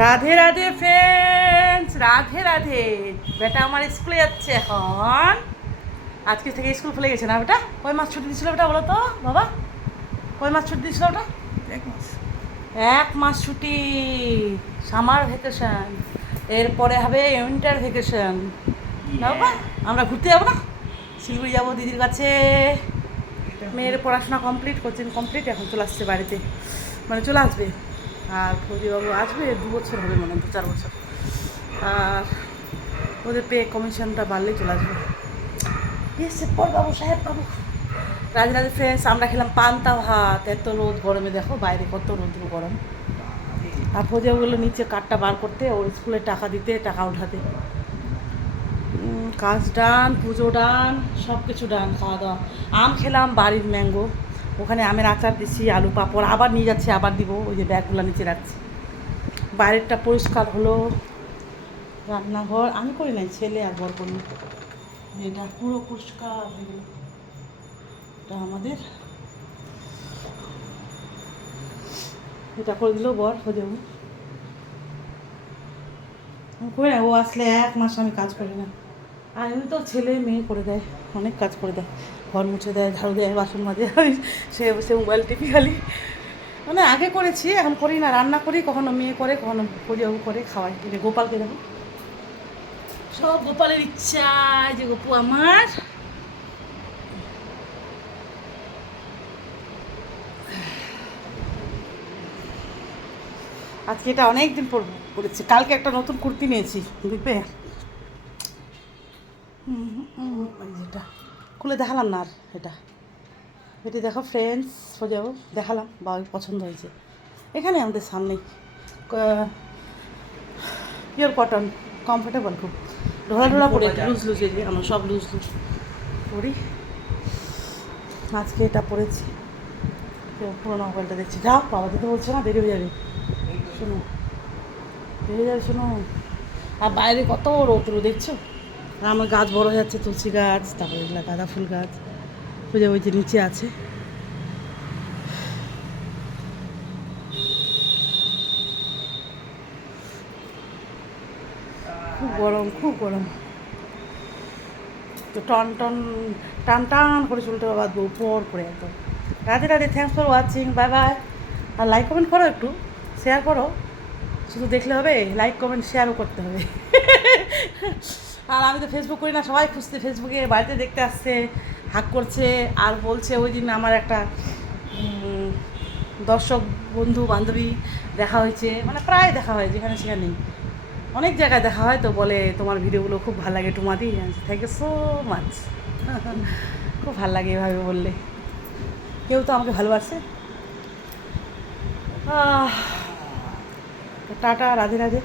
Radhe Radhe friends, Radhe Radhe. বেটা আমার স্কুলে যাচ্ছে এখন। আজকে থেকে স্কুল খুলে গেছে না বেটা? কয় মাস ছুটি দিয়েছিল বেটা বলো তো বাবা? কয় মাস ছুটি দিয়েছিল ওটা? 1 মাস। 1 মাস ছুটি, সামার ভ্যাকেশন। এরপরে হবে উইন্টার ভ্যাকেশন। না বাবা, আমরা ঘুরতে যাবো না? শিলিগুড়ি যাবো দিদির কাছে। মেয়ের পড়াশোনা কমপ্লিট, কোচিং কমপ্লিট, এখন চলে আসছে বাড়িতে, মানে চলে আসবে। আর ফৌজিবাবু আসবে 2 বছর হবে, মানে 2-4 বছর। আর ওদের পে কমিশনটা বাড়লেই চলে আসবে। এসে পর বাবু সাহেব বাবু। রাজে রাজে ফ্রেন্ডস, আমরা খেলাম পান্তা ভাত। এত রোদ গরমে, দেখো বাইরে কত রোদ্র গরম। আর ফৌজিবাবুগুলো নিচে কাঠটা বার করতে, ওর স্কুলে টাকা দিতে, টাকা উঠাতে। কাজ ডান, পুজো ডান, সব কিছু ডান, খাওয়া দাওয়া। আম খেলাম, বাড়ির ম্যাঙ্গো। ওখানে আমের আচার দিছি, আলু পাঁপড়, আবার নিয়ে যাচ্ছি, আবার দিব। ওই যে ব্যাগগুলো নিচে রাখছি। বাইরেরটা পরিষ্কার হলো। রান্নাঘর আমি করি নাই, ছেলে আর বর করি। এটা পুরো পরিষ্কার হয়ে গেল। এটা আমাদের, এটা করে দিল বর হয়ে যাবো। আমি করি না, ও আসলে 1 মাস আমি কাজ করি না। আর এমনি তো ছেলে মেয়ে করে দেয়, অনেক কাজ করে দেয়। ঘর মুছে দেয়, ঝাড়ু দেয়, বাসন মাজে। সে বসে মোবাইল টিপি খালি। মানে আগে করেছি, এখন করি না। রান্না করি, কখনো মেয়ে করে, কখনো পরিবাবু করে, খাওয়াই। এই যে গোপালকে দেখো, সব গোপালের ইচ্ছা। এই যে গপু আমার। আজকে এটা অনেক দিন পর পরেছি। কালকে একটা নতুন কুর্তি নিয়েছি, দেখবে? যেটা খুলে দেখালাম না আর। এটা এটি দেখো ফ্রেন্ডস, সোজাও দেখালাম, বা পছন্দ হয়েছে। এখানে আমাদের সামনে পিওর কটন, কমফোর্টেবল খুব। ঢোলা ঢোলা পরে, লুজ লুজ, এই যে আমরা সব লুজ লুজ পরি। আজকে এটা পরেছি। পুরোনো মোবাইলটা দেখছি। যাও, বাবা দিতে বলছে না, দেরি হয়ে যাবে। শোনো, দেরি হয়ে যাবে, শোনো। আর বাইরে কত রৌদ্র দেখছো। আর আমার গাছ বড় হয়ে যাচ্ছে, তুলসী গাছ, তারপরে এগুলো গাঁদা ফুল গাছ। ওই যে নিচে আছে। খুব গরম, খুব গরম। তো টান টান টান টান করে চুলটা বাঁধবো উপর করে একদম। Radhe Radhe, thanks for watching, bye bye. আর লাইক কমেন্ট করো, একটু শেয়ার করো। শুধু দেখলে হবে, লাইক কমেন্ট শেয়ারও করতে হবে। আর আমি তো ফেসবুক করি না, সবাই খুঁজতে ফেসবুকে, বাড়িতে দেখতে আসছে, হাক করছে। আর বলছে ওই দিন আমার একটা দর্শক বন্ধু বান্ধবী দেখা হয়েছে, মানে প্রায় দেখা হয়, যেখানে সেখানে অনেক জায়গায় দেখা হয়। তো বলে তোমার ভিডিওগুলো খুব ভালো লাগে টুমাদি। Thank you so much. খুব ভালো লাগে এভাবে বললে। কেউ তো আমাকে ভালোবাসে। টাটা, রাধে রাধে।